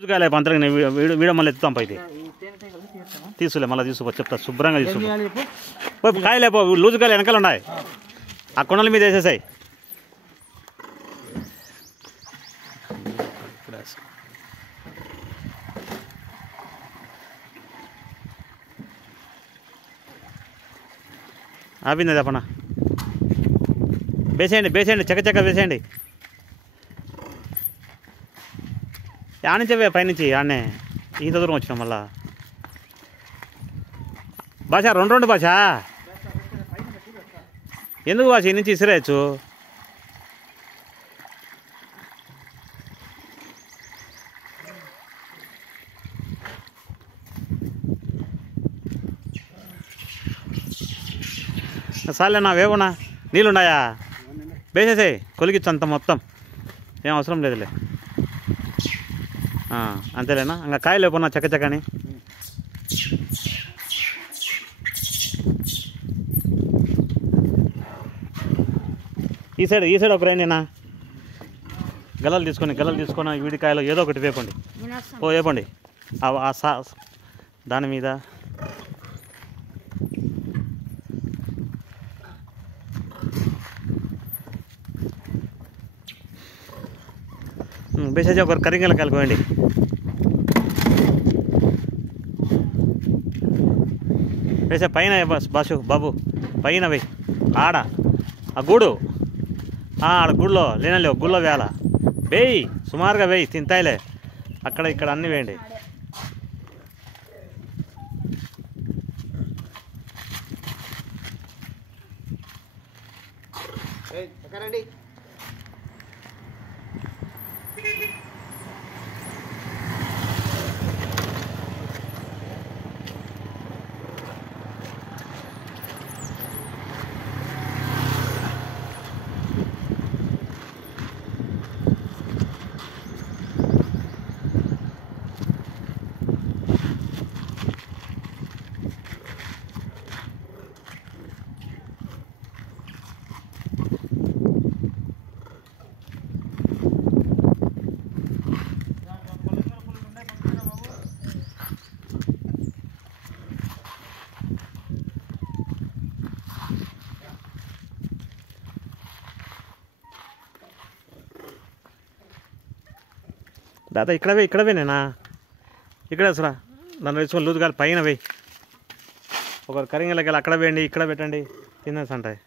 లూజుకాయలే పంతగా video మళ్ళీ ఎత్తుతాం పైకి తీసులే మళ్ళీ తీసుకో చెప్తా శుభ్రంగా తీసుకో కాయలేపో లూజుకాయలు వెనకాల ఉన్నాయి ఆ కొండల మీద వేసేసాయి ఆపింది చెప్పనా వేసేయండి చెక్క వేసేయండి ఆనించవే పైనుంచి ఆడనే ఇంత దూరం వచ్చినాం మళ్ళా భాష రెండు భాష ఎందుకు భాష ఈ నుంచి ఇసిరేయచ్చు సార్లేనా వేవునా నీళ్ళున్నాయా వేసేసాయి కొలిగిచ్చు అంత మొత్తం ఏం అవసరం లేదులే అంతేలేనా ఇంకా కాయలు లేకున్నా చక్కని ఈ సైడ్ ఒక రైండినా గల్లలు తీసుకొని వీడికాయలు ఏదో ఒకటి వేపండి వేపండి దాని మీద వేసేసి ఒకరు కరింగల కలుకోండి వేసే పైన బాబు పైన వేయి ఆడ ఆ గూడు ఆడ గుడిలో లేనలేవు గుళ్ళో వేళ వేయి సుమారుగా వేయి తింటాయిలే అక్కడ ఇక్కడ అన్నీ వేయండి దాదా ఇక్కడ నేనా ఇక్కడ అసలు దాని వేసుకొని లూజుగాలి పైన వేయి ఒకరు కరింగలకి అక్కడ వేయండి ఇక్కడ పెట్టండి తినేసి అంటాయి